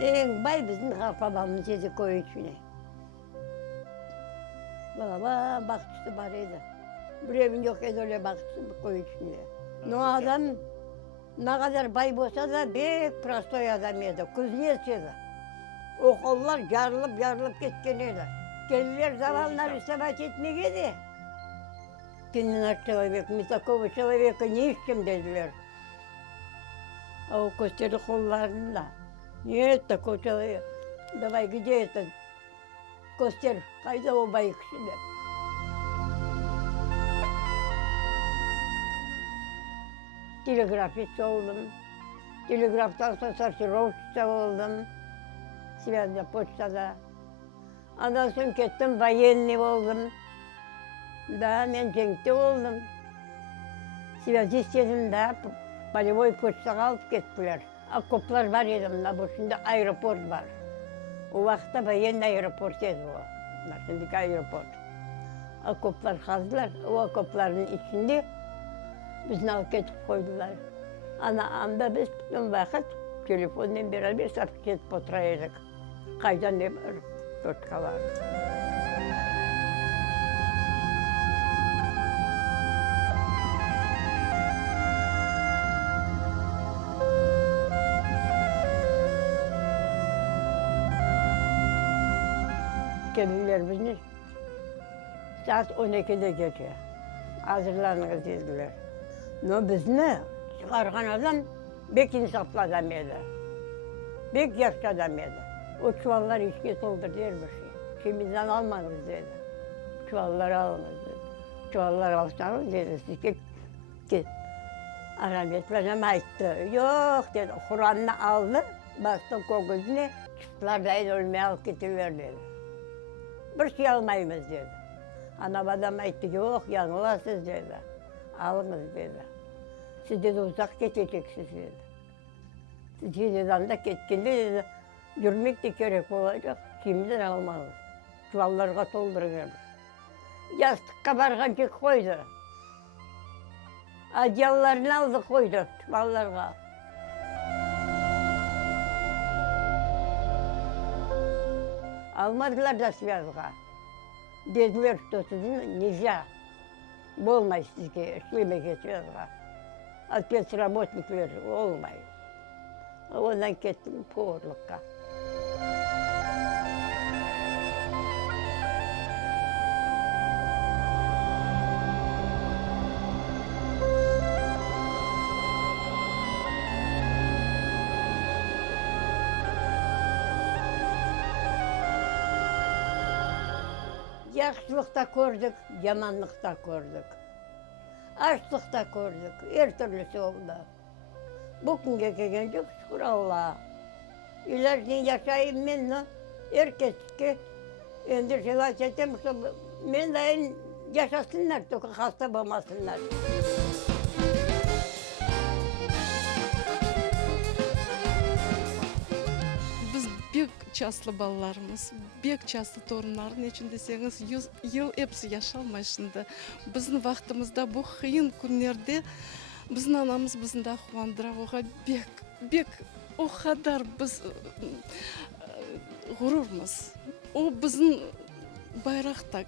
Eң бай біздің бабамыз еді көйітшіне. Баба бақытысы бар еді. Біреуін жоқ еді олай бақытысы көйітшіне. Но адам ne kadar bay bolsa da bek prostoy adam edi, kuznes edi. Okullar yarılıp ketken edi. Geldiler zavallar istebat etmegedi. Ты наш человек, мы такого человека не ищем, dediler. А у Костера холларында. Нет такого человека. Давай, где этот Костер? Қайда о бай кіші деп. Телеграфист oldum. Телеграфтан соң сортировщица oldum. Связьда, почтада. Ondan soң кеттім, военный oldum. Да, мен жеңікте oldum. Связист едім, да, полевой почтаға алып кеттілер. Окоплар бар еді, мына бұшында аэропорт бар. О уақытта военный аэропорт еді о. Нашындық аэропорт. Окоплар қаздылар, о окоплардың ішінде біздің алып кетіп қойдылар. Анда біз бүтін уақыт телефонмен бер сапып кетіп отыра едік. Қайдан деп тоқталар. Geldiler bizden saat 12'de gece. Hazırlanınız dediler. No bizni çıkargan adam bek insaflı adam edi. Bek yaşlı adam edi. O çuvallar içki doldur dermiş. Kimizden almadınız dedi. Çuvalları alınız dedi. Çuvalları alsanız dedi. Siz git. Arametlerine ayıttı. Yok dedi. Kur'an'ını aldı. Bastı kokuzunu. Çıplar da ölmeye alıp gidiver dedi. Bir şey almayımız dedi. Anam adam ayıttı ki yok yanılasız dedi. Alınız dedi. Siz dedi uzak geçeceksiniz dedi. Siz dedi anda ketkende dedi. Yürümek de gerek olacak. Kimden almanız. Çuvallarga dolduruvermiş. Yastıkka bargancık koydu. Acallarını aldı koydu çuvallarga. Almadılar da связға. Dediler, что нельзя. Болмай sizге işlemеге связға. Спецработниклер olmay. Ondan kettim поварлыққа. Yaxşılıqta gördük, yamanlıqta gördük. Açlıqta gördük, her türlüsü oldu. Bugünkü kelgen çok şükür Allah'a. İleride yaşayayım ben, herkeski endi şevat ettim, men de yaşasınlar, hasta olmasınlar. Бек частлы балаларымыз, бек частлы торунларын нечін десеңіз, ел епсі яшалмайшынды. Біздің вақтымызда бұл қиын күнлерде біздің анамыз біздің да қуандыра оға бек о қадар біз ғұрурмыз. О біздің байрақта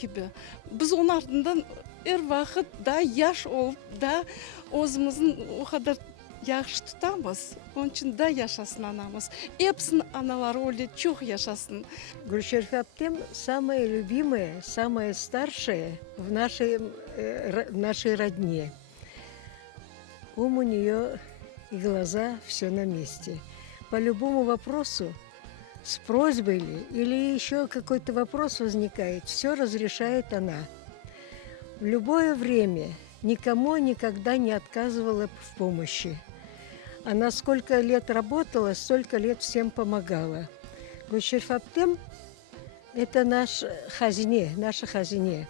кебі. Біз оның артынан әр вақыт да яш олып, да өзіміздің о қадар yaxşı tutamız, onun için de yaşasın anamız. Hepsinin anaları öyle çok yaşasın. Гульшерф Аптем самая любимая, самая старшая в нашей родне. Ум у нее и глаза все на месте. По любому вопросу, с просьбой ли, или еще какой-то вопрос возникает, все разрешает она. В любое время никому никогда не отказывала в помощи. Она сколько лет работала, столько лет всем помогала. Гульшерф Аптем – это наш хазине, наша хазине.